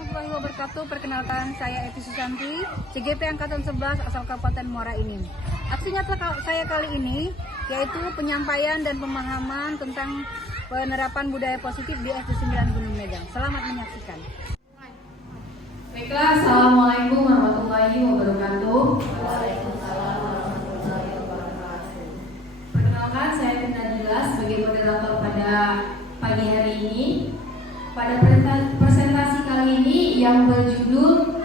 Warahmatullahi wabarakatuh. Perkenalkan, saya Evi Susanti, CGP Angkatan 11 asal Kabupaten Muara Enim. Aksi nyata saya kali ini yaitu penyampaian dan pemahaman tentang penerapan budaya positif di SD 9 Gunung Megang. Selamat menyaksikan. Baiklah, Assalamualaikum warahmatullahi wabarakatuh. Waalaikumsalam warahmatullahi wabarakatuh. Perkenalkan, saya Tina Dilas sebagai moderator pada pagi hari ini. Pada presentasi kali ini yang berjudul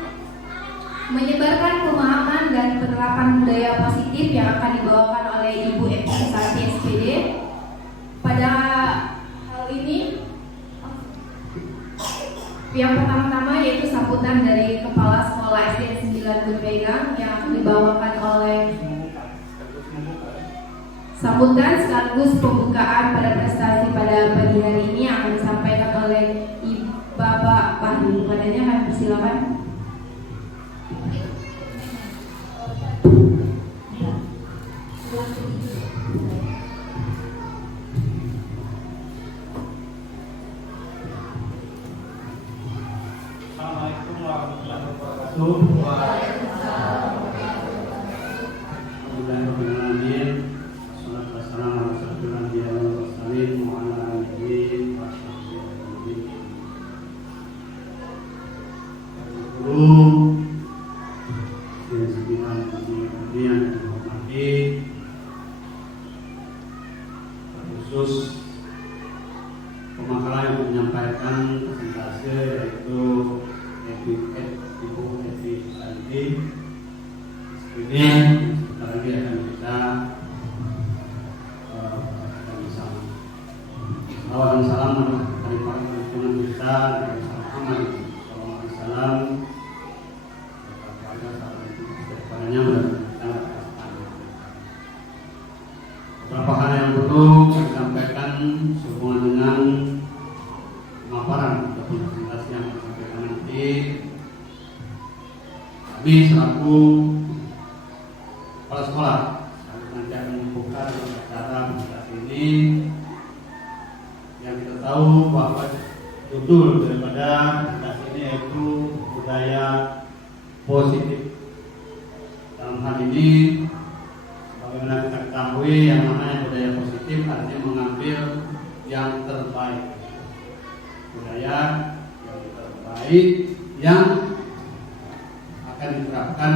menyebarkan pemahaman dan penerapan budaya positif yang akan dibawakan oleh Ibu Evi Susanti SPD. Pada hal ini, yang pertama-tama yaitu sambutan dari Kepala Sekolah SD 9 Gunung Megang yang akan dibawakan oleh sambutan sekaligus pembukaan pada prestasi pada pagi hari ini yang akan disampaikan oleh Bapak Fahri. Padanya kami persilakan. Assalamualaikum warahmatullahi wabarakatuh. Khusus pemakaran yang menyampaikan presentasi yaitu Ibu Evi Susanti SPD. Sebentar lagi akan kita bersama. Salawat dan salam dari para pimpinan kita dari Muhammad sallallahu alaihi wasallam kepada kepadanya beberapa hal yang perlu saya sampaikan sehubungan dengan pemaparan ataupun presentasi yang saya sampaikan nanti. Kami selaku kepala sekolah nanti akan membuka acara presentasi ini yang kita tahu bahwa judul daripada presentasi ini yaitu budaya positif. Dalam hal ini bagaimana kita ketahui yang namanya budaya positif artinya mengambil yang terbaik, budaya yang terbaik yang akan diterapkan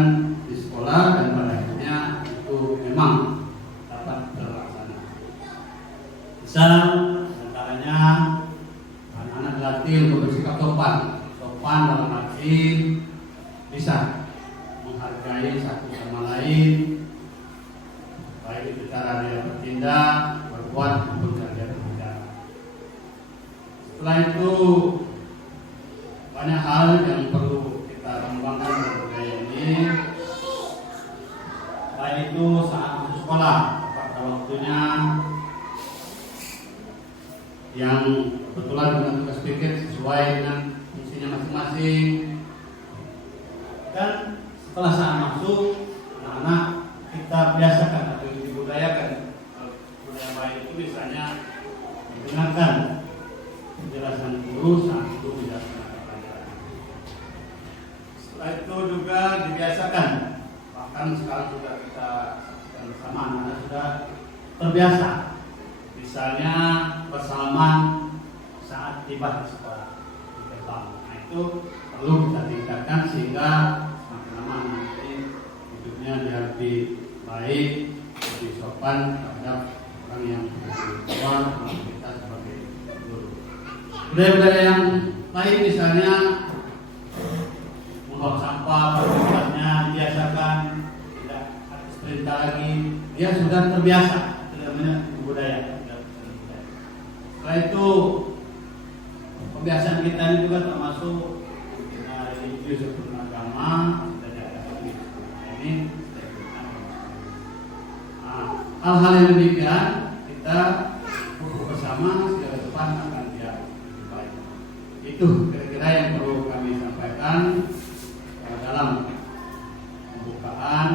di sekolah dan pada akhirnya itu memang dapat terlaksana. Misal antaranya anak-anak dilatih untuk bersikap sopan dalam arti bisa menghargai satu sama lain, baik itu cara dia bertindak, berbuat maupun cara dia berbicara. Setelah itu banyak hal yang perlu kita kembangkan dalam budaya ini, baik itu saat masuk sekolah pada waktunya yang kebetulan dengan tugas pikir sesuai dengan fungsinya masing-masing, dan setelah saat masuk anak-anak kita biasakan atau dibudayakan. Budaya baik itu misalnya mendengarkan penjelasan guru saat guru menjelaskan pelajaran. Setelah itu juga dibiasakan, bahkan sekarang sudah kita saksikan bersama, anak-anak sudah terbiasa, misalnya bersalaman saat tiba di sekolah di gerbang. Nah itu perlu kita tingkatkan sehingga semakin lama nanti hidupnya dia lebih baik, lebih sopan terhadap orang yang lebih tua, kita sebagai guru. Budaya-budaya yang lain misalnya membawa sampah, berbuatnya biasakan, tidak harus perintah lagi, dia sudah terbiasa, itu namanya budaya. Setelah itu kebiasaan kita ini juga termasuk religius ataupun agama dan ini. Hal-hal yang demikian kita bersama sehingga ke depan akan dia lebih baik. Itu kira-kira yang perlu kami sampaikan dalam pembukaan.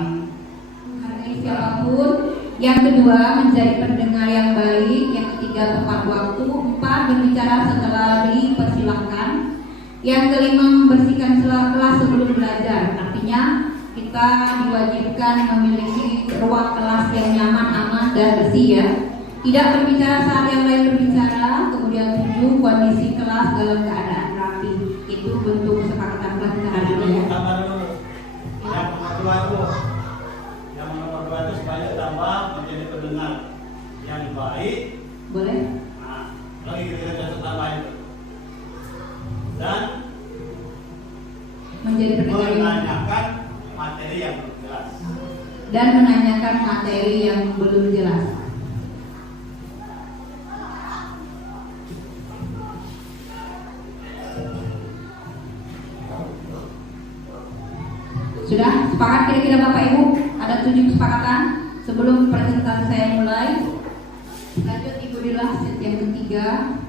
Menghargai siapapun. Yang kedua, menjadi pendengar yang baik. Yang ketiga, tepat waktu. 4, berbicara setelah dipersilahkan. Yang kelima, membersihkan kelas sebelum belajar. Artinya kita diwajibkan memiliki ruang kelas yang nyaman, aman, dan bersih ya. Tidak berbicara saat yang lain berbicara. Kemudian 7, kondisi kelas dalam keadaan rapi. Itu bentuk kesepakatan kelas kita hari ini ya. Yang nomor dua itu supaya tambah menjadi pendengar yang baik. Boleh? Nah, lagi kita catat tambah itu. Dan Menjadi pendengar yang menanyakan materi yang belum jelas. dan menanyakan materi yang belum jelas. Sudah sepakat kira-kira Bapak Ibu? Ada 7 kesepakatan. Sebelum presentasi saya mulai, lanjut Ibu Dila set yang ketiga.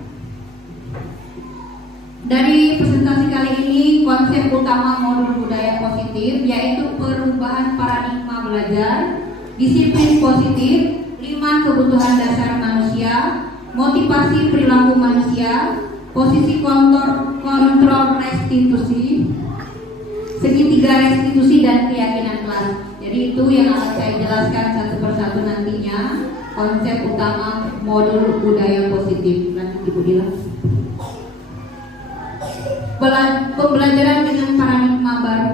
Dari presentasi kali ini, konsep utama modul budaya positif yaitu perubahan paradigma belajar, disiplin positif, 5 kebutuhan dasar manusia, motivasi perilaku manusia, posisi kontrol restitusi, segitiga restitusi, dan keyakinan kelas. Jadi itu yang akan saya jelaskan satu persatu nantinya, konsep utama modul budaya positif. Lanjut Ibu Dila. Pembelajaran dengan paradigma baru.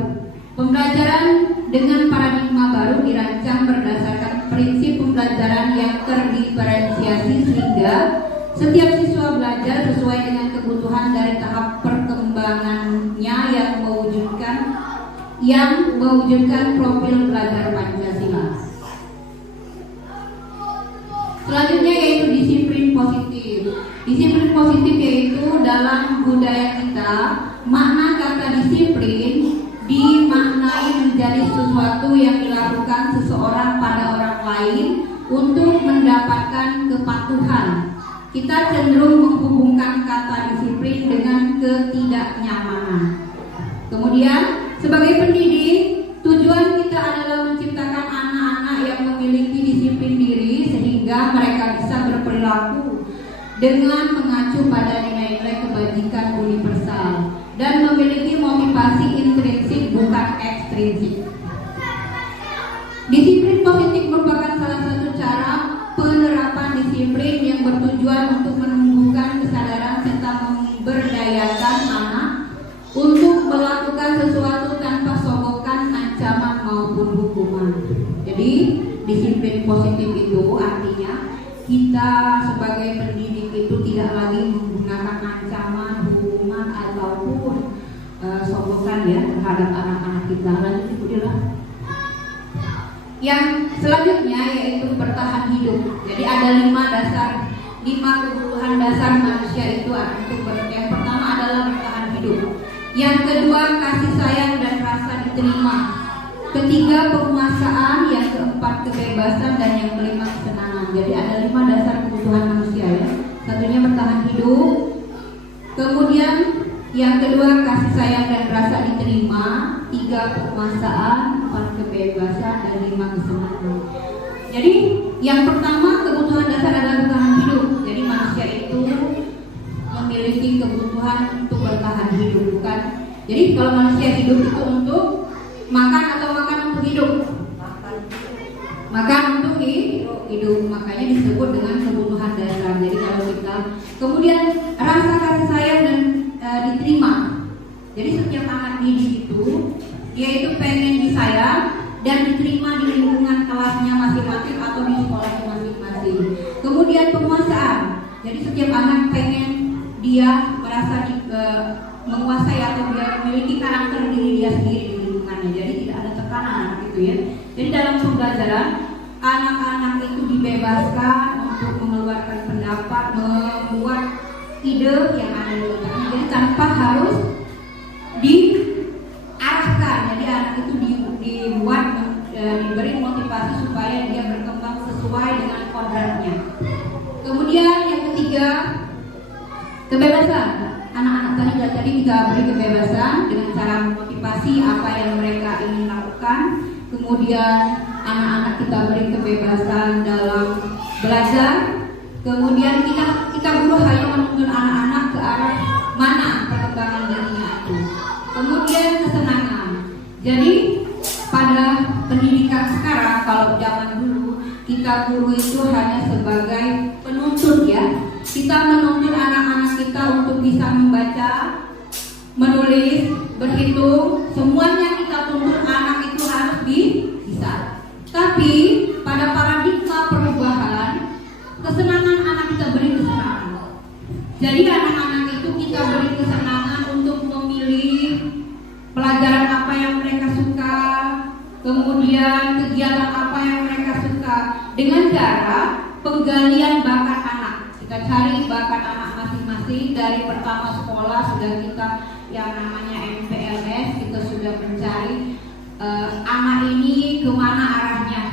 Pembelajaran dengan paradigma baru dirancang berdasarkan prinsip pembelajaran yang terdiferensiasi sehingga setiap siswa belajar sesuai dengan kebutuhan dari tahap perkembangannya yang mewujudkan profil belajar Pancasila. Selanjutnya yaitu disiplin positif. Disiplin positif yaitu dalam budaya kita, makna kata disiplin dimaknai menjadi sesuatu yang dilakukan seseorang pada orang lain untuk mendapatkan kepatuhan. Kita cenderung menghubungkan kata disiplin dengan ketidaknyamanan. Kemudian sebagai pendidik, tujuan kita adalah menciptakan anak-anak yang memiliki disiplin diri sehingga mereka bisa berperilaku dengan mengacu pada nilai-nilai kebajikan universal dan memiliki motivasi intrinsik bukan ekstrinsik. Disiplin positif merupakan salah satu cara penerapan disiplin yang bertujuan untuk menumbuhkan kesadaran serta memberdayakan anak untuk melakukan sesuatu tanpa sogokan, ancaman maupun hukuman. Jadi disiplin positif itu artinya kita sebagai pendidik itu tidak lagi menggunakan ancaman, hukuman ataupun sogokan ya terhadap anak-anak kita. Lanjut Ibu Dila. Yang selanjutnya yaitu bertahan hidup. Jadi ada 5 kebutuhan dasar manusia itu yang pertama adalah bertahan hidup. Yang kedua kasih sayang dan rasa diterima. Ketiga penguasaan. Yang keempat kebebasan. Dan yang kelima kesenangan. Jadi ada 5 dasar kebutuhan manusia ya. Satunya bertahan hidup. Kemudian yang kedua kasih sayang dan rasa diterima. 3 penguasaan. 4 kebebasan. Dan 5 kesenangan. Jadi yang pertama kebutuhan dasar adalah bertahan hidup. Jadi manusia itu memiliki kebutuhan untuk bertahan hidup, bukan? Jadi kalau manusia hidup itu untuk makan atau makan untuk hidup? Makan untuk hidup. Makanya disebut dengan kebutuhan dasar. Jadi kalau kita kemudian rasa kasih sayang dan diterima. Jadi setiap anak didik itu dia itu pengen disayang dan diterima di lingkungan kelasnya masing-masing atau di sekolahnya masing-masing. Kemudian penguasaan. Jadi setiap anak pengen dia merasa menguasai atau dia memiliki karakter diri dia sendiri di lingkungannya. Jadi tidak ada tekanan anak itu ya. Jadi dalam pembelajaran anak-anak itu dibebaskan untuk mengeluarkan pendapat, membuat ide yang ada di otaknya. Jadi tanpa harus diarahkan. Jadi anak itu dibuat diberi motivasi supaya dia berkembang sesuai dengan kodratnya. Kemudian yang ketiga kebebasan. Anak-anak tadi kita beri kebebasan dengan cara memotivasi apa yang mereka ingin lakukan. Kemudian anak-anak kita beri kebebasan dalam belajar. Kemudian kita guru hanya menuntun anak-anak ke arah mana perkembangan dirinya. Jadi pada pendidikan sekarang, kalau zaman dulu kita guru itu hanya sebagai penuntut ya. Kita menuntut anak-anak kita untuk bisa membaca, menulis, berhitung, semuanya kita tuntut anak itu harus bisa. Tapi pada paradigma perubahan, kesenangan anak kita beri kesenangan. Jadi anak-anak itu kita beri kesenangan untuk memilih pelajaran apa yang mereka suka, kemudian kegiatan apa yang mereka suka, dengan cara penggalian bakat anak. Kita cari bakat anak masing-masing dari pertama sekolah, sudah kita yang namanya MPLS, kita sudah mencari anak ini kemana arahnya.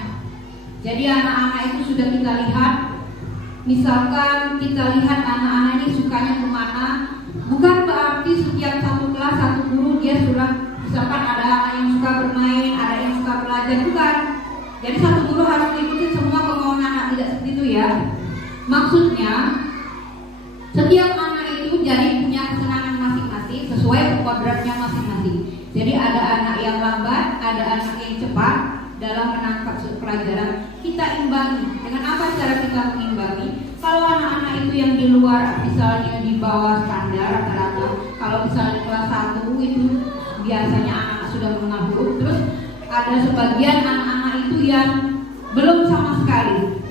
Jadi anak-anak itu sudah kita lihat. Misalkan kita lihat anak-anak ini sukanya kemana, bukan berarti setiap satu kelas satu guru dia sudah, misalkan ada anak yang suka bermain, ada yang suka belajar, bukan. Jadi satu guru harus mengikuti semua kemauan anak, tidak seperti itu ya. Maksudnya setiap anak itu jadi punya kesenangan masing-masing sesuai kodratnya masing-masing. Jadi ada anak yang lambat, ada anak yang cepat dalam menangkap pelajaran. Kita imbangi. Dengan apa cara kita mengimbangi? Kalau anak-anak itu yang di luar, misalnya di bawah standar rata-rata, kalau misalnya kelas 1 itu biasanya anak sudah mengenal huruf, terus ada sebagian anak-anak itu yang belum sama sekali.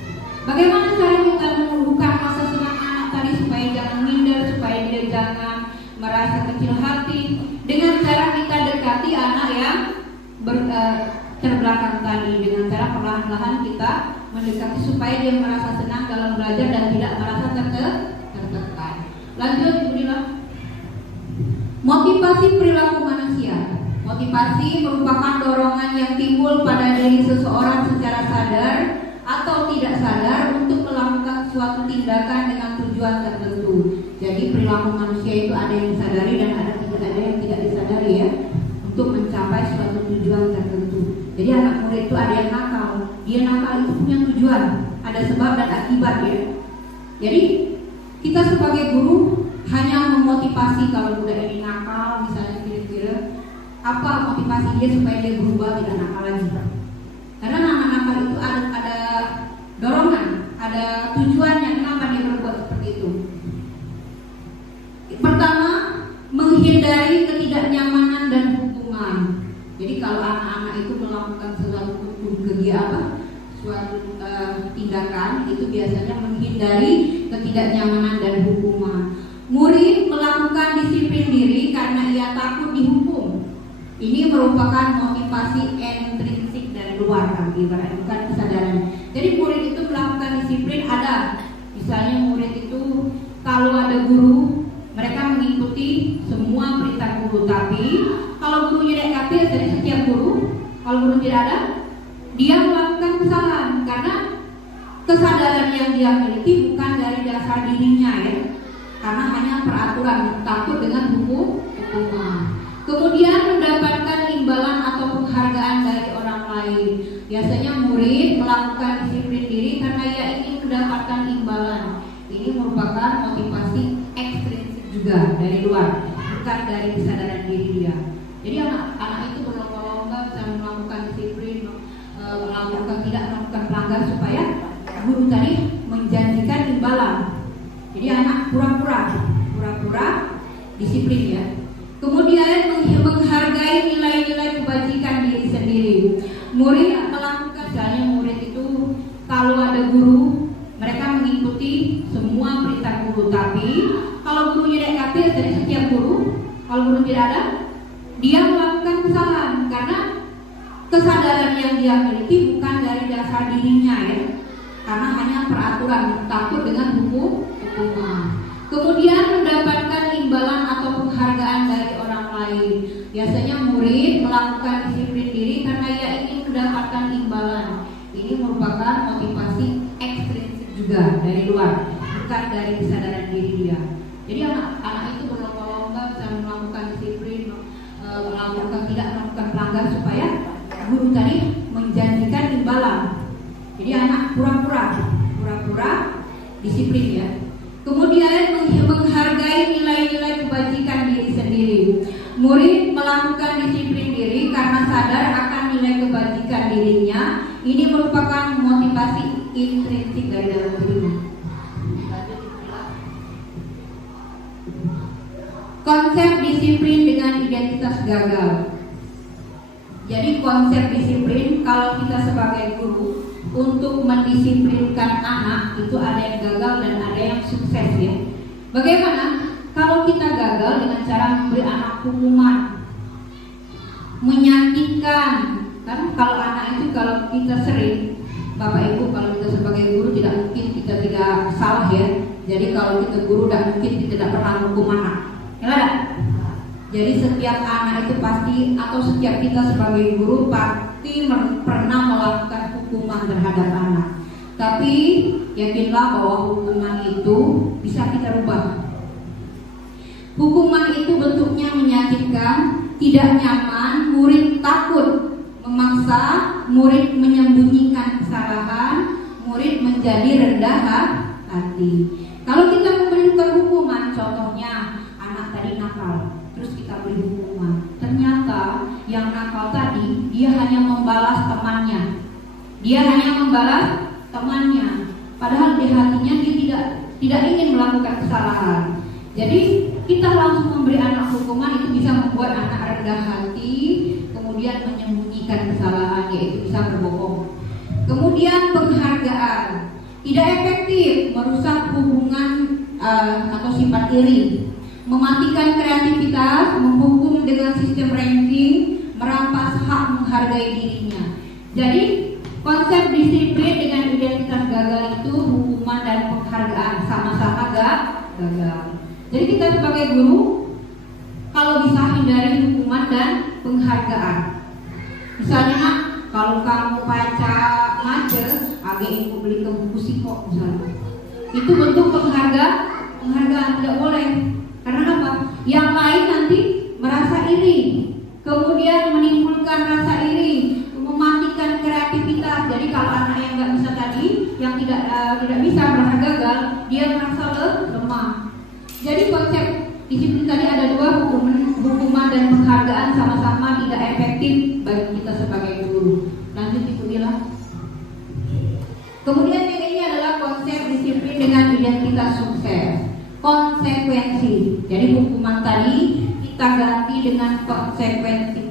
Bagaimana cara kita menumbuhkan rasa senang anak tadi supaya jangan minder, supaya dia jangan merasa kecil hati? Dengan cara kita dekati anak yang terbelakang tadi, dengan cara perlahan-lahan kita mendekati supaya dia merasa senang dalam belajar dan tidak merasa tertekan. Lanjut, Budila. Motivasi perilaku manusia. Motivasi merupakan dorongan yang timbul pada diri seseorang secara sadar atau tidak sadar untuk melakukan suatu tindakan dengan tujuan tertentu. Jadi perilaku manusia itu ada yang disadari dan ada yang tidak disadari ya, untuk mencapai suatu tujuan tertentu. Jadi anak murid itu ada yang nakal, dia nakal itu punya tujuan, ada sebab dan akibat ya. Jadi kita sebagai guru hanya memotivasi kalau budak ini nakal, misalnya kira-kira apa motivasi dia supaya dia berubah tidak nakal lagi. Karena anak nakal itu ada dorongan, ada tujuannya kenapa dia berbuat seperti itu. Pertama, menghindari ketidaknyamanan dan hukuman. Jadi kalau anak-anak itu melakukan suatu tindakan itu biasanya menghindari ketidaknyamanan dan hukuman. Murid melakukan disiplin diri karena ia takut dihukum. Ini merupakan motivasi intrinsik dari luar, bukan kesadaran. Jadi murid itu melakukan disiplin ada, misalnya murid itu kalau ada guru, mereka mengikuti semua perintah guru. Tapi kalau gurunya tidak kapir, dari setiap guru, kalau guru tidak ada, dia melakukan kesalahan karena kesadaran yang dia miliki bukan dari dasar dirinya ya, karena hanya peraturan, takut dengan hukuman. Kemudian mendapatkan imbalan atau penghargaan dari orang lain. Biasanya murid melakukan disiplin diri karena ia ingin mendapatkan imbalan. Ini merupakan motivasi ekstrinsik juga dari luar, bukan dari kesadaran diri dia. Jadi anak itu berlomba-lomba bisa melakukan disiplin, tidak melakukan pelanggar supaya guru tadi menjanjikan imbalan. Jadi anak pura-pura disiplin ya. Kemudian menghargai nilai-nilai kebajikan diri sendiri. Murid melakukan, misalnya murid itu kalau ada guru, mereka mengikuti semua perintah guru. Tapi kalau gurunya tidak kapir, dari setiap guru, kalau guru tidak ada, dia melakukan kesalahan karena kesadaran yang dia miliki bukan dari dasar dirinya ya, karena hanya peraturan, takut dengan hukuman. Kemudian mendapatkan imbalan atau penghargaan dari orang lain. Biasanya murid melakukan disiplin diri karena ia ingin mendapatkan imbalan. Ini merupakan motivasi ekstrinsik juga dari luar, bukan dari kesadaran diri dia. Jadi anak itu berlomba-lomba bisa melakukan disiplin, tidak melakukan pelanggar supaya guru tadi menjanjikan imbalan. Jadi anak pura-pura disiplin ya. Kemudian menghargai nilai-nilai kebajikan diri sendiri. Murid melakukan disiplin diri karena sadar akan nilai kebajikan dirinya. Ini merupakan motivasi intrinsik dari dalam dirinya. Konsep disiplin dengan identitas gagal. Jadi konsep disiplin, kalau kita sebagai guru untuk mendisiplinkan anak itu ada yang gagal dan ada yang sukses ya. Bagaimana kalau kita gagal dengan cara memberi anak hukuman menyakitkan? Kan kalau anak itu, kalau kita sering, Bapak Ibu, kalau kita sebagai guru tidak mungkin kita tidak salah ya. Jadi kalau kita guru tidak mungkin kita tidak pernah menghukum anak, ya kan? Jadi setiap anak itu pasti, atau setiap kita sebagai guru pasti pernah melakukan hukuman terhadap anak. Tapi yakinlah bahwa hukuman itu bisa kita rubah. Hukuman itu bentuknya menyakitkan, tidak nyaman, murid takut, memaksa, murid menyembunyikan kesalahan, murid menjadi rendah hati. Kalau kita memberikan hukuman, contohnya anak tadi nakal, terus kita beri hukuman. Ternyata yang nakal tadi dia hanya membalas temannya. Padahal di hatinya dia tidak ingin melakukan kesalahan. Jadi kita langsung memberi anak hukuman itu bisa membuat anak rendah hati, kemudian menyembunyikan kesalahan, yaitu bisa berbohong. Kemudian penghargaan tidak efektif, merusak hubungan atau sifat iri, mematikan kreativitas, menghukum dengan sistem ranking, merampas hak menghargai dirinya. Jadi konsep disiplin dengan identitas gagal itu hukuman dan penghargaan sama-sama gagal. Jadi kita sebagai guru kalau bisa hindari hukuman dan penghargaan. Misalnya nak, kalau kamu baca ngaca, agak ibu beli ke buku siko misalnya. Itu bentuk penghargaan, tidak boleh. Karena apa? Yang lain nanti merasa iri, kemudian menimbulkan rasa iri, mematikan kreativitas. Jadi kalau anak yang nggak bisa tadi, yang tidak bisa merasa gagal, dia merasa lemah. Jadi konsep disiplin tadi ada dua, hukuman dan penghargaan sama-sama tidak efektif bagi kita sebagai guru. Lanjut Ibu Dila. Kemudian yang ini adalah konsep disiplin dengan identitas sukses. Konsekuensi. Jadi hukuman tadi kita ganti dengan konsekuensi.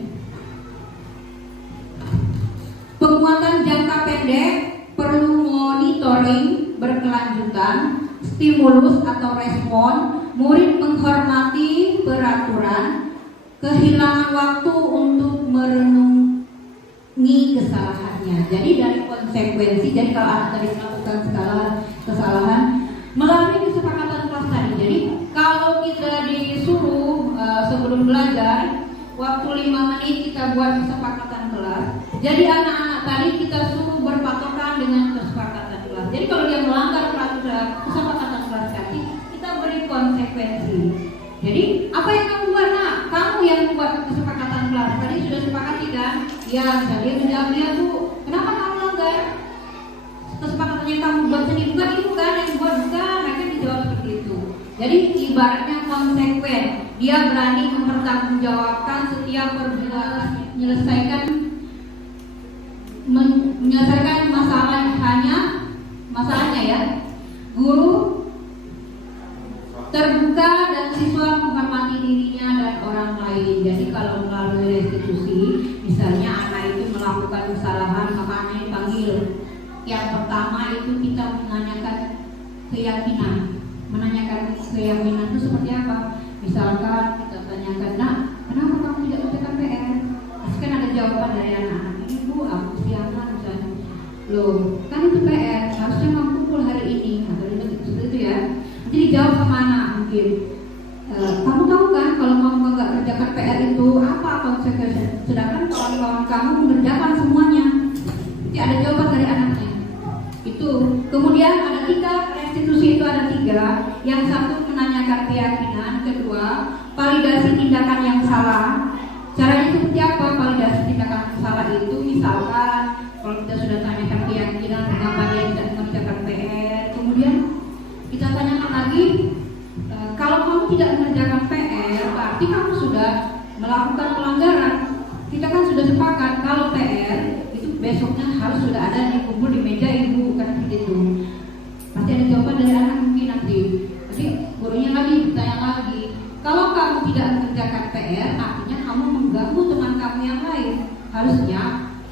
Penguatan jangka pendek perlu monitoring berkelanjutan, stimulus atau respon, murid menghormati peraturan, kehilangan waktu untuk merenungi kesalahannya. Jadi dari konsekuensi, jadi kalau anak tadi melakukan kesalahan melalui kesepakatan kelas tadi. Jadi kalau kita disuruh sebelum belajar waktu 5 menit kita buat kesepakatan kelas. Jadi anak-anak tadi kita suruh berpatokan dengan kesepakatan kelas. Jadi kalau dia melanggar peraturan kesepakatan kelas tadi, kita beri konsekuensi. Jadi apa yang kamu buat nak? Kamu yang membuat kesepakatan kelas. Tadi sudah sepakati kan? Ya, jadi menjawab dia Bu, kenapa kamu melanggar? Kesepakatan yang kamu buat sendiri, bukan ibu kan yang buat, bukan. Mereka dijawab seperti itu. Jadi ibaratnya konsekuen. Dia berani mempertanggungjawabkan setiap perbuatan, menyelesaikan masalahnya ya. Guru terbuka dan siswa menghormati dirinya dan orang lain. Jadi kalau melalui restitusi, misalnya anak itu melakukan kesalahan, maka anak dipanggil. Yang pertama itu kita menanyakan keyakinan. Menanyakan keyakinan itu seperti apa? Misalkan kita tanyakan, nak, kenapa kamu tidak mengerjakan PR? Pasti kan ada jawaban dari anak-anak. Ibu, aku siangan misalnya. Loh, kan itu PR, harusnya kamu kumpul hari ini. Atau seperti itu ya. Nanti dijawab sama anak mungkin. Kamu tahu kan kalau kamu nggak kerjakan PR itu apa konsekuensinya? Sedangkan kawan-kawan kamu mengerjakan semuanya. Jadi ada jawaban dari anaknya. Itu. Kemudian ada 3 restitusi itu ada 3. Yang satu menanyakan keyakinan, kedua validasi tindakan yang salah. Caranya seperti apa validasi tindakan yang salah itu? Misalkan kalau kita sudah tanyakan keyakinan mengapa dia tidak mengerjakan PR, kemudian kita tanyakan lagi, kalau kamu tidak mengerjakan PR berarti kamu sudah melakukan pelanggaran. Kita kan sudah sepakat kalau PR itu besoknya harus sudah ada dikumpul di meja ibu, kan begitu. Pasti ada jawaban dari anak mungkin nanti. Jadi gurunya lagi bertanya lagi, kalau kamu tidak mengerjakan PR, artinya kamu mengganggu teman kamu yang lain. Harusnya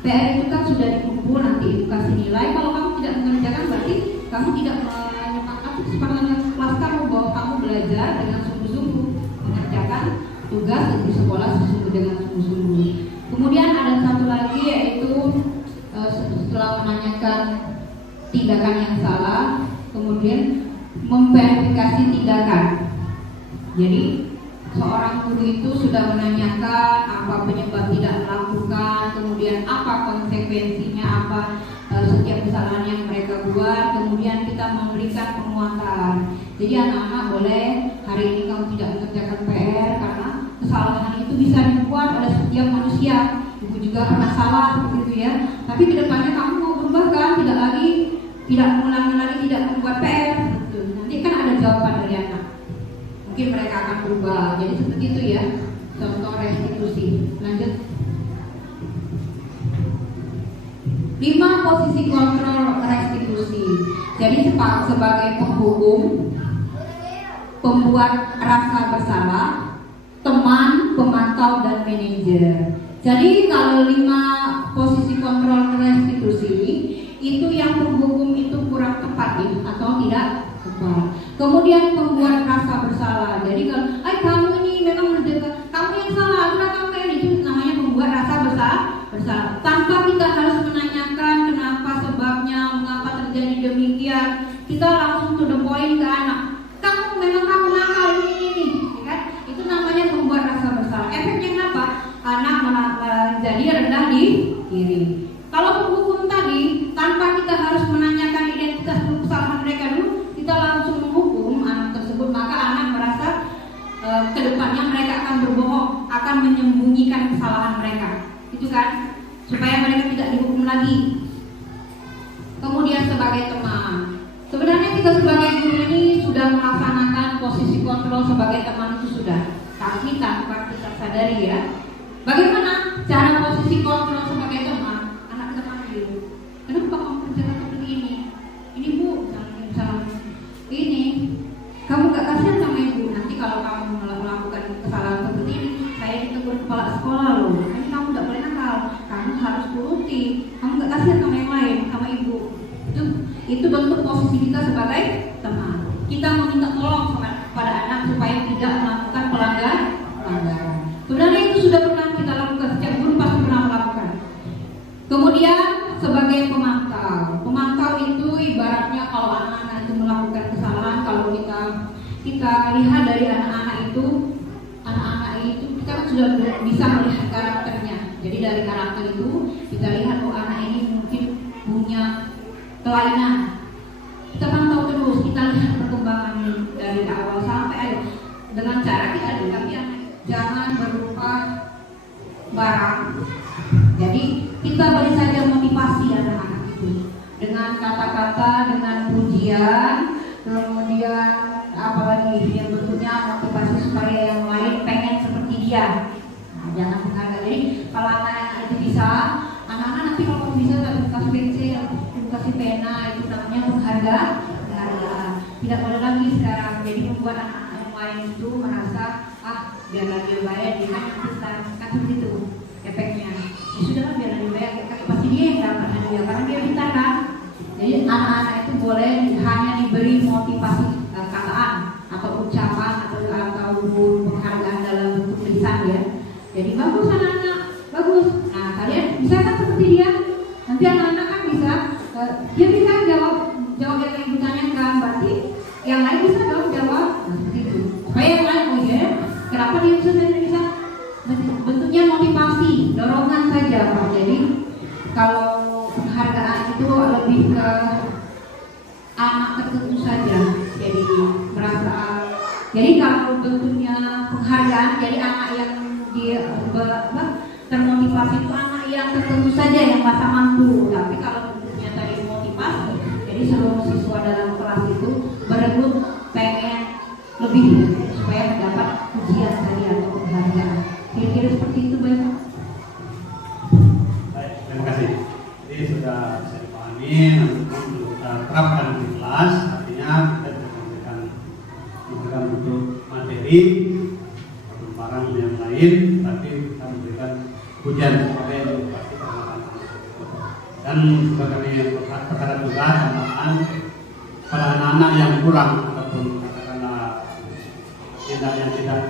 PR itu kan sudah dikumpul, nanti ibu kasih nilai. Kalau kamu tidak mengerjakan berarti kamu tidak menyemangati kesepakatan kelas kamu bahwa kamu belajar dengan sungguh-sungguh, mengerjakan tugas di sekolah dengan sungguh-sungguh. Kemudian ada satu lagi yaitu setelah menanyakan tindakan yang salah, kemudian memverifikasi tindakan. Jadi seorang guru itu sudah menanyakan apa penyebab tidak melakukan, kemudian apa konsekuensinya, apa setiap kesalahan yang mereka buat, kemudian kita memberikan penguatan. Jadi anak-anak boleh hari ini kamu tidak mengerjakan PR karena kesalahan itu bisa dibuat oleh setiap manusia. Ibu juga pernah salah seperti itu ya. Tapi kedepannya kamu mau berubah kan, tidak mengulangi lagi, tidak membuat PR. Gitu. Nanti kan ada jawaban dari anak. Mungkin mereka akan berubah. Jadi seperti itu ya. Contoh restitusi. Lanjut. 5 posisi kontrol restitusi. Jadi sebagai penghukum, pembuat rasa bersalah, teman, pemantau, dan manajer. Jadi kalau 5 posisi kontrol restitusi itu yang penghukum itu kurang tepat ya, atau tidak tepat. Kemudian pembuat rasa bersalah. Jadi kalau kamu ini memang mengerjakan, kamu yang salah, udah kamu yang itu namanya membuat rasa bersalah. Tanpa kita harus menanyakan kenapa, sebabnya, mengapa terjadi demikian. Kita langsung to the point ke anak. Kamu nakal ini, kan? Itu namanya membuat rasa bersalah. Efeknya apa? Anak jadi rendah di diri. Kalau penghukum tadi, tanpa kita harus menanyakan identitas kesalahan mereka dulu, kita langsung menghukum anak tersebut, maka anak merasa kedepannya mereka akan berbohong, akan menyembunyikan kesalahan mereka. Itu kan? Supaya mereka tidak dihukum lagi. Kemudian sebagai teman, sebenarnya kita sebagai guru ini sudah melaksanakan posisi kontrol sebagai teman itu sudah, tapi tanpa kita sadari ya. Bagaimana cara posisi kontrol sebagai teman? Anak kita panggil, kenapa kamu kerjakan seperti ini? Ini bu, misalnya ini, kamu gak kasihan sama ibu. Nanti kalau kamu melakukan kesalahan seperti ini, saya ditegur kepala sekolah loh. Ini kamu gak boleh nakal, kamu harus turuti. Kamu gak kasihan sama yang lain, sama ibu. Itu bentuk posisi kita sebagai teman. Kita meminta tolong kepada anak supaya tidak melakukan pelanggaran. Sebenarnya itu sudah pernah kita lakukan, setiap guru pasti pernah melakukan. Kemudian sebagai pemantau itu ibaratnya kalau anak-anak itu melakukan kesalahan, kalau kita lihat dari anak-anak itu kita sudah bisa melihat karakternya. Jadi dari karakter itu kita lihat anak ini mungkin punya kelainan. Kita pantau terus, kita lihat perkembangan dari awal sampai akhir dengan cara kita dekati jangan berupa barang. Jadi kita beri saja motivasi anak-anak itu dengan kata-kata, dengan pujian, kemudian apalagi yang bentuknya motivasi supaya yang lain pengen seperti dia. Nah, jangan menghargai. Jadi kalau anak-anak itu bisa, anak-anak nanti kalau bisa kasih pensil, kasih pena, itu namanya penghargaan. Tidak boleh lagi sekarang. Jadi membuat anak-anak yang lain itu merasa biarlah dia bayar, dia kan seperti itu efeknya. Ya sudahlah, biarlah dia bayar, pasti dia yang dapat hadiah karena dia pintar kan. Jadi anak-anak itu boleh hanya diberi motivasi kataan atau ucapan atau penghargaan dalam bentuk lisan ya. Jadi bagus anak-anak, bagus. Nah kalian bisa kan seperti dia. Nanti anak-anak kan bisa, dia bisa jawab yang ibu tanyakan, berarti yang lain bisa dong jawab. Nah seperti itu. Supaya yang lain kenapa dia bisa bentuknya motivasi, dorongan saja Pak. Jadi kalau penghargaan itu lebih ke anak tertentu saja. Jadi merasa. Jadi kalau bentuknya penghargaan, jadi anak yang dia termotivasi itu anak yang tertentu saja yang merasa mampu. Tapi kalau bentuknya tadi motivasi, jadi seluruh siswa dalam kelas itu berebut pengen lebih supaya mendapat pujian tadi atau penghargaan. Kira-kira seperti itu baik. tadi atau barang yang lain, tapi kita memberikan hujan supaya pasti pengamatan. Dan juga kami katakan juga tambahan pada anak-anak yang kurang ataupun katakanlah tindak yang tidak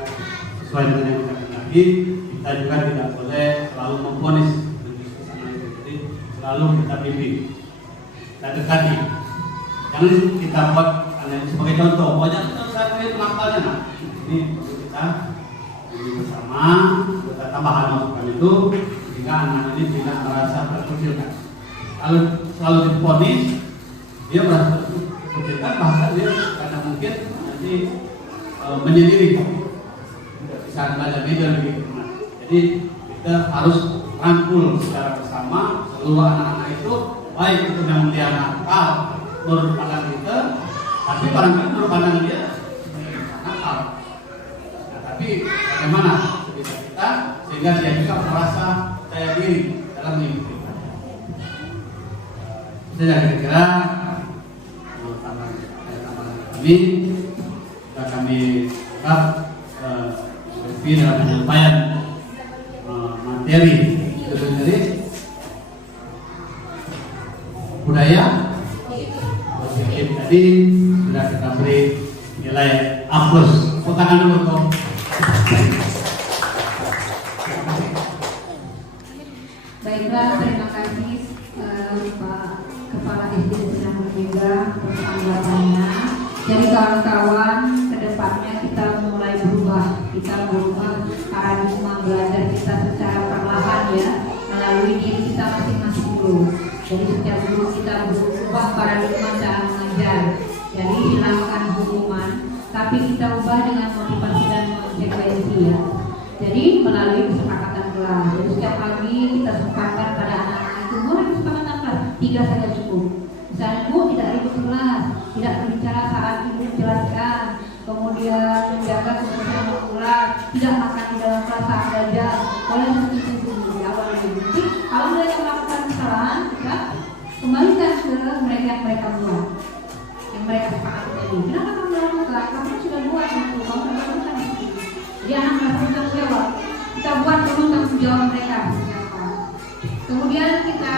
sesuai dengan yang kita kendaki, kita juga tidak boleh selalu memvonis sama itu. Jadi selalu kita bimbing, kita dekati. Jangan kita buat sebagai contoh, banyak saya punya pengakalnya, nah ini perlu kita bersama, kita tambahan masukan itu sehingga anak ini tidak merasa terkucilkan. Kalau selalu divonis, dia merasa terkucilkan, bahkan dia karena mungkin nanti menyendiri, tidak bisa belajar media lebih. Jadi kita harus rangkul secara bersama seluruh anak-anak itu, baik itu yang dia nakal menurut pandang kita, tapi barangkali menurut pandang dia nakal. Nah, tapi bagaimana bisa kita sehingga dia juga merasa percaya diri dalam mengikuti. Saya kira-kira tambahan kami sudah kami tetap lebih dalam penyampaian materi itu sendiri budaya positif tadi sudah kita beri nilai A+. Tangan dulu kok. Baiklah, terima kasih Pak Kepala SD Senang Merdeka pertanggapannya. Jadi kawan-kawan, kedepannya kita mulai berubah, kita berubah paradigma belajar kita secara perlahan ya, melalui diri kita masing-masing dulu. Jadi setiap guru kita berubah paradigma cara mengajar. Jadi hilangkan hukuman, tapi kita ubah dengan motivasi dan konsekuensi ya. Jadi melalui kesepakatan kelas. Jadi setiap pagi kita sepakatkan pada anak-anak itu, boleh kesepakatan kelas 3 saja cukup. Misalnya Bu tidak ribut kelas, tidak berbicara saat Ibu menjelaskan, kemudian menjaga kebersihan kelas, tidak makan di dalam kelas saat belajar, boleh seperti itu di awal jadi kalau mereka melakukan kesalahan, kita kembalikan ke mereka yang mereka buat, yang mereka sepakati tadi. Kenapa kamu melakukan? Kamu sudah buat itu, kamu sudah melakukan itu. Jadi anak merasa tanggung jawab. Kita buat dulu tanggung jawab mereka. Kemudian kita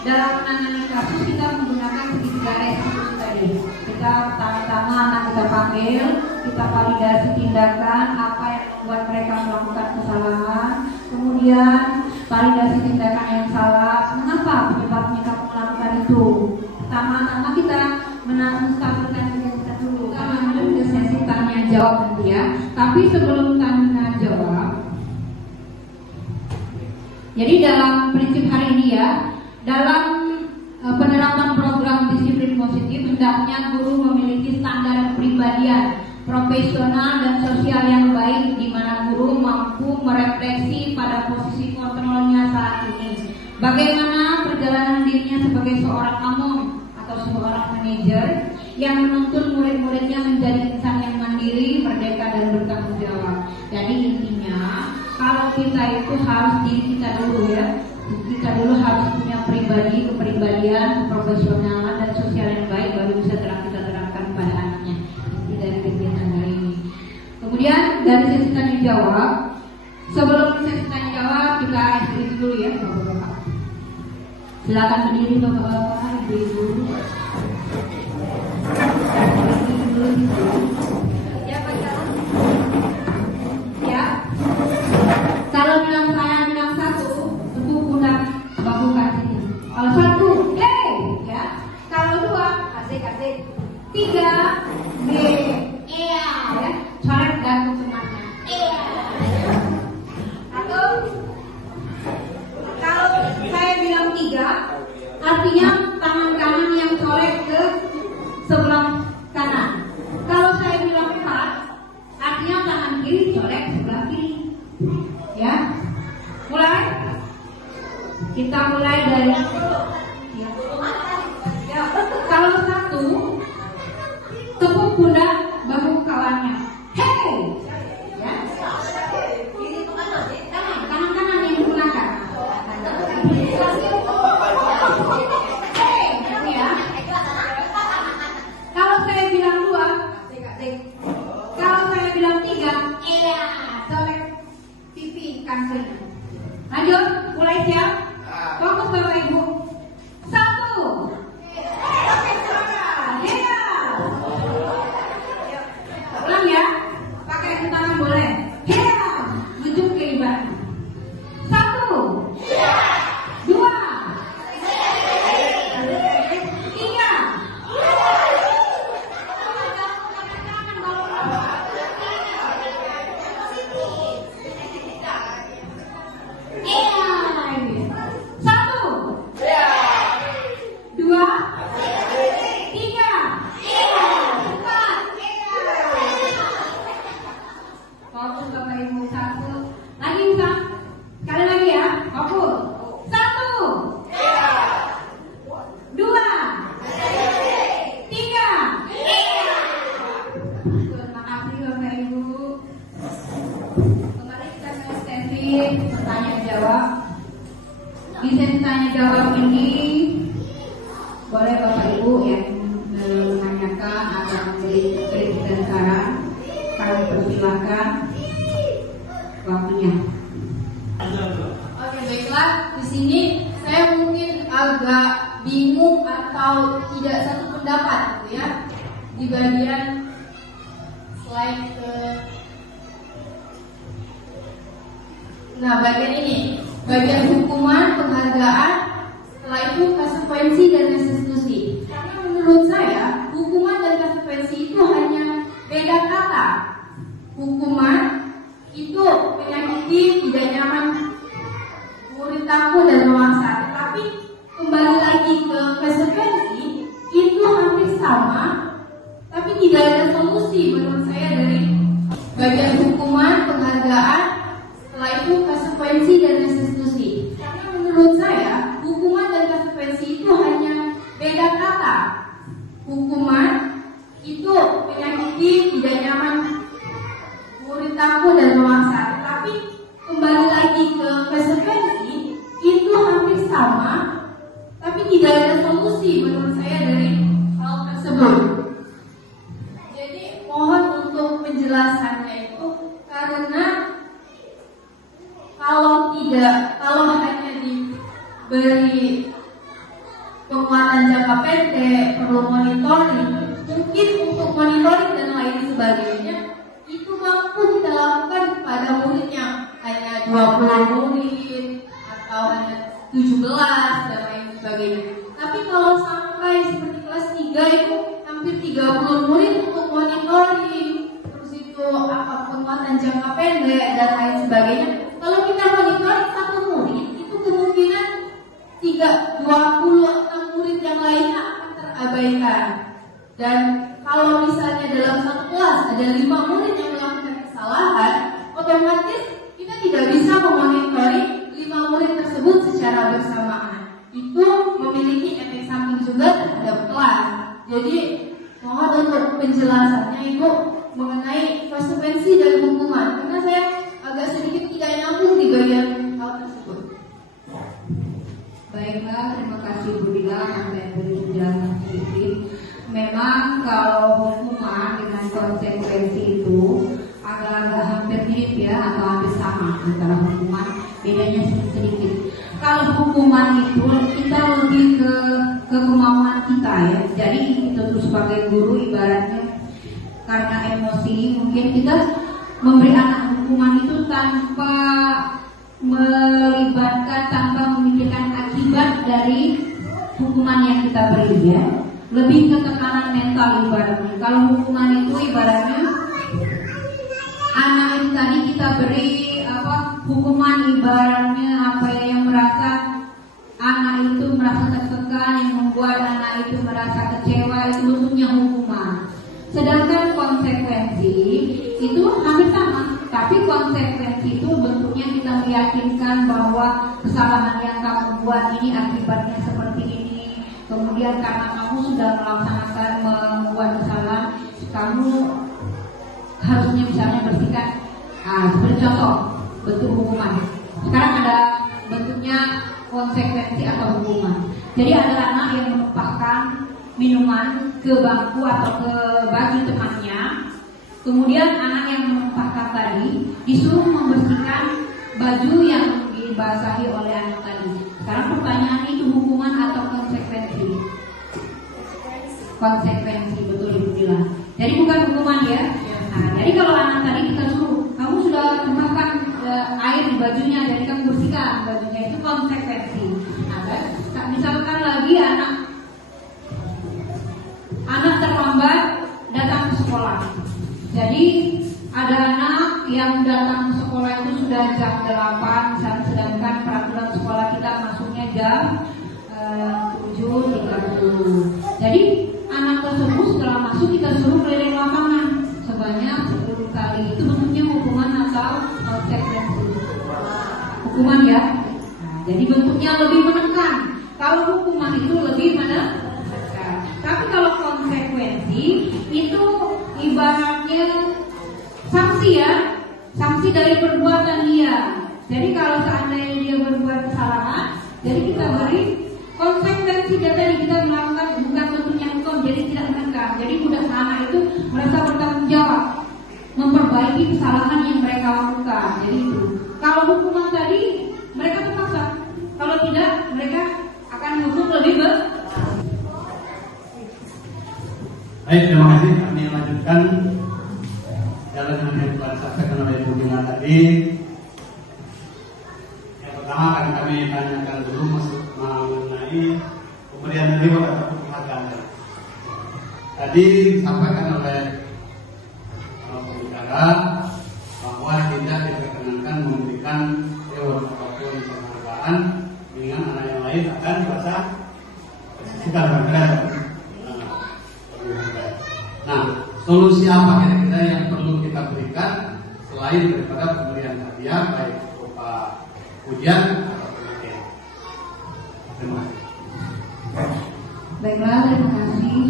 dalam menangani kasus kita menggunakan segitiga resiko tadi. Kita pertama-tama anak kita panggil, kita validasi tindakan apa yang membuat mereka melakukan kesalahan. Kemudian validasi tindakan yang salah. Mengapa penyebabnya kamu melakukan itu? Pertama-tama kita menstabilkan diri kita dulu. Karena ada sesi tanya jawab nanti ya. Tapi sebelum tanya jawab, jadi dalam prinsip hari ini ya, dalam penerapan program disiplin positif, hendaknya guru memiliki standar kepribadian profesional dan sosial yang baik, di mana guru mampu merefleksi pada posisi kontrolnya saat ini. Bagaimana perjalanan dirinya sebagai seorang among atau seorang manajer yang menuntun murid-muridnya menjadi insan yang mandiri, merdeka dan bertanggung jawab. Jadi intinya, kalau kita itu harus diri kita dulu ya. Kita dulu harus punya kepribadian, keprofesionalan dan sosial yang baik, baru bisa kita terapkan pada anaknya. Seperti dari kegiatan hari ini. Kemudian dari sesi tanya jawab, sebelum sesi tanya jawab kita eksplisit dulu ya Bapak-bapak. Silakan berdiri Bapak-bapak, Ibu-ibu. Ya. Kalau bilang saya bilang satu, tepuk pundak bahukan sini. Kalau satu, ya. Kalau dua, asik-asik. 3, iya, ya. Coret gantung temannya. Iya. Atau kalau saya bilang 3, artinya tangan kanan yang coret ke sebelah kanan. Kalau saya bilang 4, artinya tangan kiri coret ke sebelah kiri. Ya, mulai. Kita mulai dari ya. Kalau 1, tepuk pundak bahu kawannya. Hey, ya. Kanan yang digunakan. Hey, ya. Kalau saya bilang 2, kalau saya bilang 3. jawab. Di sesi tanya jawab ini boleh Bapak Ibu yang menanyakan atau memberi kritik dan saran, kami persilakan waktunya. Oke, baiklah. Di sini saya mungkin agak bingung atau tidak satu pendapat gitu ya di bagian slide ke. Nah, bagian ini, bagian hukuman, penghargaan, setelah itu konsekuensi dan restitusi. Karena menurut saya, hukuman dan konsekuensi itu hanya beda kata. Hukuman itu menyakiti, tidak nyaman, murid takut dan memaksa. Tetapi kembali lagi ke konsekuensi, itu hampir sama, tapi tidak ada solusi menurut saya dari bagian hukuman, penghargaan, setelah itu konsekuensi dan restitusi. Karena menurut saya, hukuman dan konsekuensi itu hanya beda kata. Hukuman itu menyakiti, tidak nyaman, murid takut dan memaksa. Tetapi kembali lagi ke konsekuensi, itu hampir sama, tapi tidak ada solusi menurut saya dari hal tersebut. Jadi mohon untuk penjelasannya itu, karena kalau hanya diberi penguatan jangka pendek, perlu monitoring, mungkin untuk monitoring dan lain sebagainya itu mampu kita lakukan pada murid yang hanya 20 murid atau hanya 17 dan lain sebagainya. Tapi kalau sampai seperti kelas 3 itu hampir 30 murid untuk monitoring, terus itu penguatan jangka pendek dan lain sebagainya. Kalau kita monitoring satu murid, itu kemungkinan 26 murid yang lainnya akan terabaikan. Dan kalau misalnya dalam satu kelas ada 5 murid yang melakukan kesalahan, otomatis kita tidak bisa memonitoring 5 murid tersebut secara bersamaan. Itu memiliki efek samping juga terhadap kelas. Jadi mohon untuk penjelasannya Ibu mengenai konsekuensi dan hukuman, karena saya agak sedikit tidak nyambung di bagian hal tersebut. Baiklah, terima kasih Bu Dila sampai beri penjelasan sedikit. Memang kalau hukuman dengan konsekuensi itu agak-agak hampir mirip ya, atau hampir sama antara hukuman, bedanya sedikit. Kalau hukuman itu kita lebih ke kemauan kita ya. Jadi kita tuh sebagai guru ibaratnya karena emosi mungkin kita memberi anak hukuman itu tanpa melibatkan, tanpa memikirkan akibat dari hukuman yang kita beri ya. Lebih ke tekanan mental ibaratnya. Kalau hukuman itu ibaratnya anak itu tadi kita beri hukuman ibaratnya yang merasa anak itu merasa tertekan, yang membuat anak itu merasa kecewa, itu bentuknya hukuman. Sedangkan konsekuensi itu hampir sama, tapi konsekuensi itu bentuknya kita meyakinkan bahwa kesalahan yang kamu buat ini akibatnya seperti ini. Kemudian karena kamu sudah melaksanakan membuat kesalahan, kamu harusnya misalnya bersihkan. Seperti contoh bentuk hukuman. Sekarang ada bentuknya konsekuensi atau hukuman. Jadi ada anak yang menumpahkan minuman ke bangku atau ke baju temannya. Kemudian anak yang menumpahkan tadi disuruh membersihkan baju yang dibasahi oleh anak tadi. Sekarang pertanyaan itu hukuman atau konsekuensi? Konsekuensi, betul Ibu bilang. Jadi bukan hukuman ya. Jadi kalau anak tadi kita suruh, kamu sudah tumpahkan air di bajunya, jadi kamu bersihkan bajunya, itu konsekuensi. Misalkan lagi anak terlambat datang ke sekolah. Jadi ada anak yang datang ke sekolah itu sudah jam 8, misalnya, sedangkan peraturan sekolah kita masuknya jam 7.30. Jadi anak tersebut setelah masuk kita suruh keliling lapangan sebanyak 10 kali. Itu bentuknya hukuman atau konsekuensi? Hukuman ya. Jadi bentuknya lebih menekan. Kalau hukuman itu lebih menekan. Tapi kalau konsekuensi itu ibaratnya sanksi ya, sanksi dari perbuatan dia. Jadi kalau seandainya dia dia berbuat kesalahan, jadi kita beri konsekuensi dan tadi kita melakukan bukan bentuknya hukum, jadi tidak menekan. Jadi budak anak itu merasa bertanggung jawab memperbaiki kesalahan yang mereka lakukan. Jadi itu. Kalau hukuman tadi mereka terpaksa, kalau tidak mereka akan dihukum lebih berat. Baik, terima kasih. Kami lanjutkan jalan yang telah disampaikan oleh Ibu Bina tadi. Yang pertama akan kami tanyakan dulu mengenai pemberian reward atau penghargaan. Tadi disampaikan oleh pembicara bahwa tidak diperkenankan memberikan reward ataupun penghargaan dengan anak yang lain akan merasa kita berbeda. Nah, solusi apa kira-kira yang perlu kita berikan selain daripada pemberian hadiah baik berupa pujian atau pengertian? Terima kasih. Baiklah, terima kasih.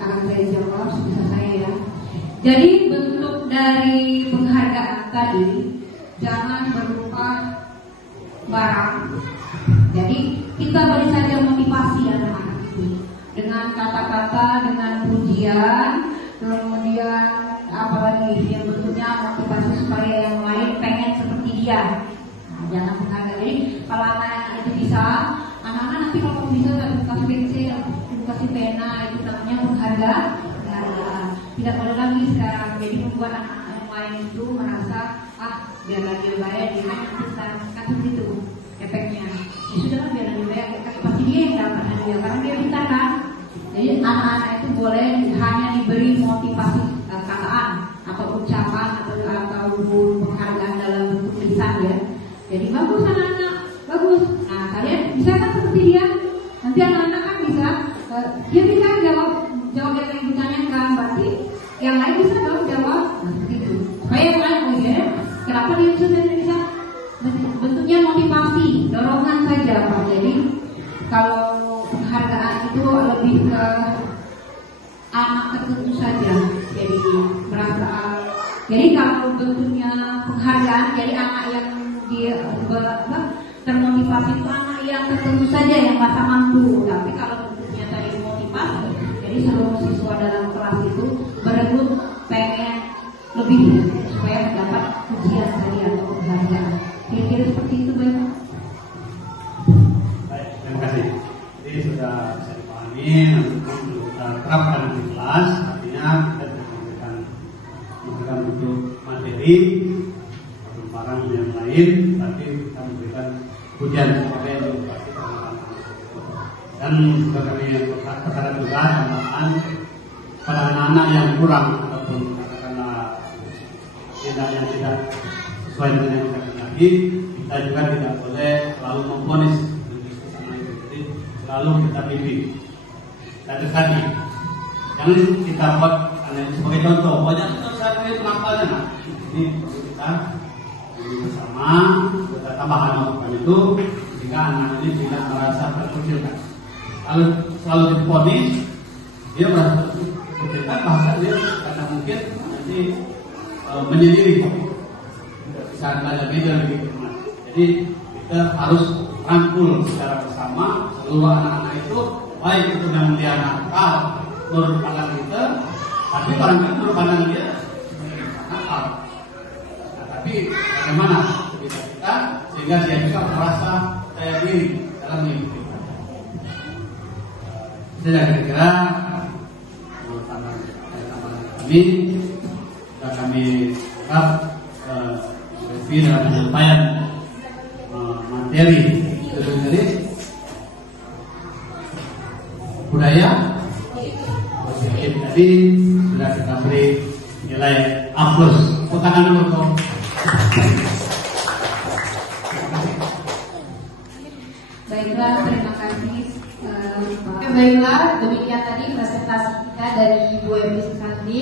Akan saya jawab sebisa saya ya. Jadi bentuk dari penghargaan tadi jangan berupa barang. Jadi kita beri saja motivasi anak-anak itu dengan kata-kata, dengan pujian, kemudian apalagi yang bentuknya motivasi supaya yang lain pengen seperti dia. Nah, jangan penghargaan. Jadi kalau anak-anak itu bisa, anak-anak nanti kalau bisa kasih pensil, kasih pena, itu namanya penghargaan. Tidak boleh lagi sekarang. Jadi membuat anak-anak yang lain itu merasa biarlah dia bayar, dia hanya kasih itu efeknya. Ya sudahlah, biarlah dia bayar, pasti dia yang dapat hadiah karena dia pintar kan. Jadi anak-anak itu boleh hanya diberi motivasi kataan atau ucapan atau penghargaan dalam bentuk lisan ya. Jadi bagus anak-anak, bagus. Nah kalian bisa kan seperti dia. Nanti anak-anak kan bisa, dia bisa jawab yang ibu tanyakan, berarti yang lain bisa dong jawab. Nah seperti itu. Supaya yang lain kenapa dia bisa? Bentuknya motivasi, dorongan saja Pak. Jadi kalau penghargaan itu lebih ke anak tertentu saja. Jadi merasa. Jadi kalau bentuknya penghargaan, jadi anak yang dia termotivasi itu anak yang tertentu saja yang merasa mampu. Tapi kalau bentuknya tadi motivasi, jadi seluruh siswa dalam kelas itu berebut pengen lebih supaya mendapat pujian tadi atau penghargaan. Kira-kira seperti itu baik. Baik, terima kasih. Jadi sudah bisa dipahami, nanti kita terapkan di kelas, artinya kita tidak memberikan bentuk materi atau barang yang lain, tapi kita memberikan pujian kepada yang pasti dan juga kami katakan juga tambahan pada anak-anak yang kurang ataupun katakanlah yang tidak sesuai dengan yang kita kenali, kita juga tidak boleh selalu memvonis. Jadi selalu kita bimbing, kita dekati. Jangan kita buat sebagai contoh. Banyak saya itu penampilannya. Nah, ini perlu kita bersama, kita tambahkan masukan itu sehingga anak ini tidak merasa terkucilkan. Kalau selalu divonis, dia merasa terkucilkan, bahkan dia karena mungkin nanti menyendiri. Bisa belajar beda lebih teman. Jadi kita harus rangkul secara bersama seluruh anak-anak itu, baik itu yang dia nakal menurut pandang kita, tapi barangkali menurut pandang dia nakal. Nah, tapi bagaimana bisa kita sehingga dia juga merasa percaya diri dalam hidup kita. Saya kira menurut pandang kami sudah kami tetap dalam penyampaian materi dari budaya positif tadi sudah kita beri nilai A+. Tangan dulu. Baiklah, terima kasih. Baiklah, demikian tadi presentasi kita dari Ibu Evi Susanti.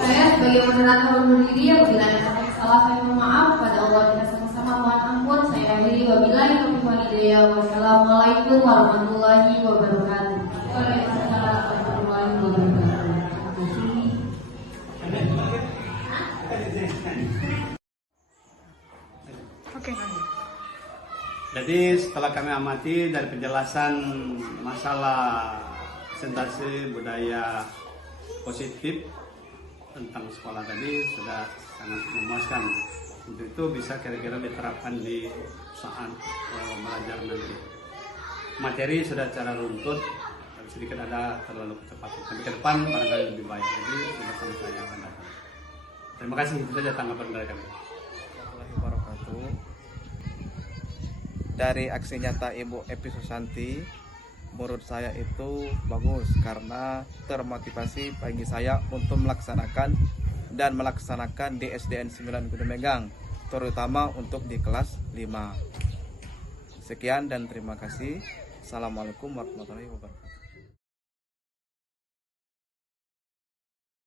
Saya sebagai moderator undur diri, apabila ada salah saya mohon maaf. Pada Allah kita sama-sama mohon ampun. Saya akhiri wabillahi taufiq wal hidayah. Wassalamualaikum warahmatullahi wabarakatuh. Waalaikumsalam warahmatullahi wabarakatuh. Terima kasih. Oke. Jadi setelah kami amati dari penjelasan masalah presentasi budaya positif tentang sekolah tadi sudah sangat memuaskan. Untuk itu bisa kira-kira diterapkan di saat belajar nanti. Materi sudah secara runtut, sedikit ada terlalu kecepatan. Tapi ke depan barangkali lebih baik. Jadi sudah sama saya akan datang. Terima kasih, itu saja tanggapan dari kami. Warahmatullahi wabarakatuh. Dari aksi nyata Ibu Epi Susanti, menurut saya itu bagus karena termotivasi bagi saya untuk melaksanakan di SDN 9 Gunung Megang, terutama untuk di kelas 5. Sekian dan terima kasih. Assalamualaikum warahmatullahi wabarakatuh.